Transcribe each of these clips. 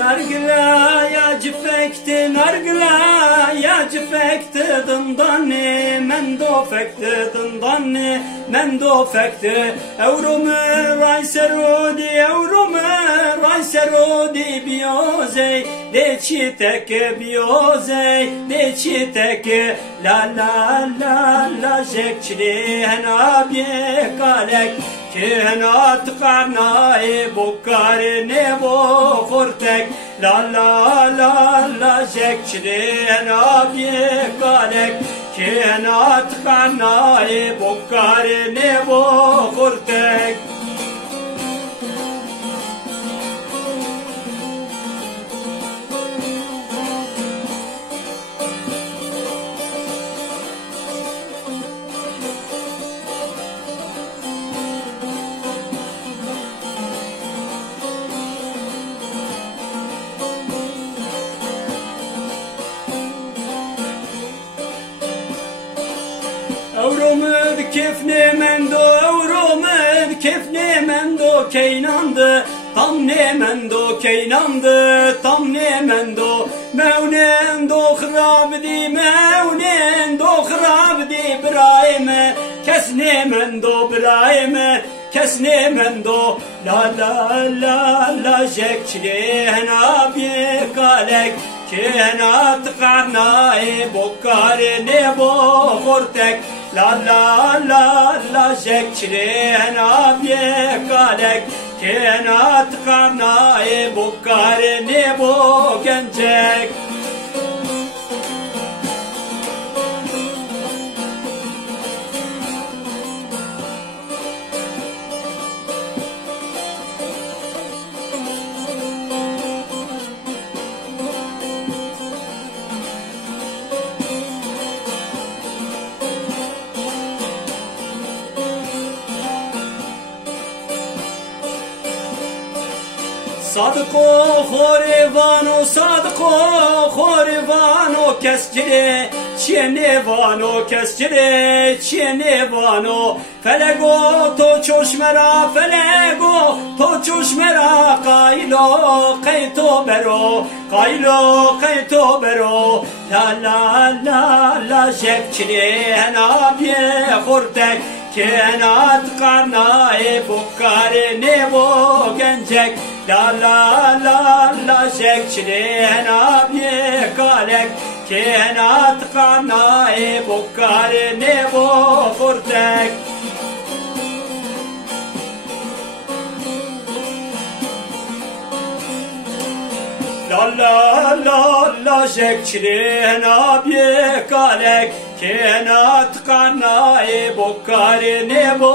Nargile ya cifekti nargile ya cifekti dındani men dofekti dındani men dofekti evrumu ray serudi evrumu ray serudi biyozey deçi tek biyozey deçi tek la la la la jekçli henabiye kalek كهنات قرناي بكارني بخورتك لا لا لا لا شكشرين أبيكالك كهنات قرناي بكارني بخورتك Evromud kefne mendo evromud kefne mendo keynandı tam ne mendo keynandı tam ne mendo mevnen do khrabdi mevnen do khrabdi brahime kesne mendo brahime kesne mendo la la la la jekçli henabi kalek كهنات قرناي بكارني بخورتك لا لا لا لا شكرين أبيكالك كهنات قرناي بكارني بوكنجك Sadıko horivano kescire çienevano kescire çienevano felego to çoşmera felego to çoşmera kaylo kayto bero kaylo kayto bero la la la la jekçire nabiye hortek kenat karnay bukarne bo gencek la la la la jekçilen abiye kalek kenat karnay bukarne bo furtek la la la la jekçilen abiye kalek kenat karnay bukarne bo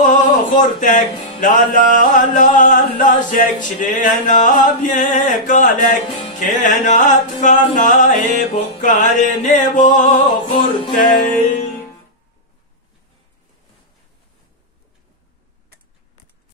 furtek la la la la jekçliyen abiye kalek kenat karnay bukarne bo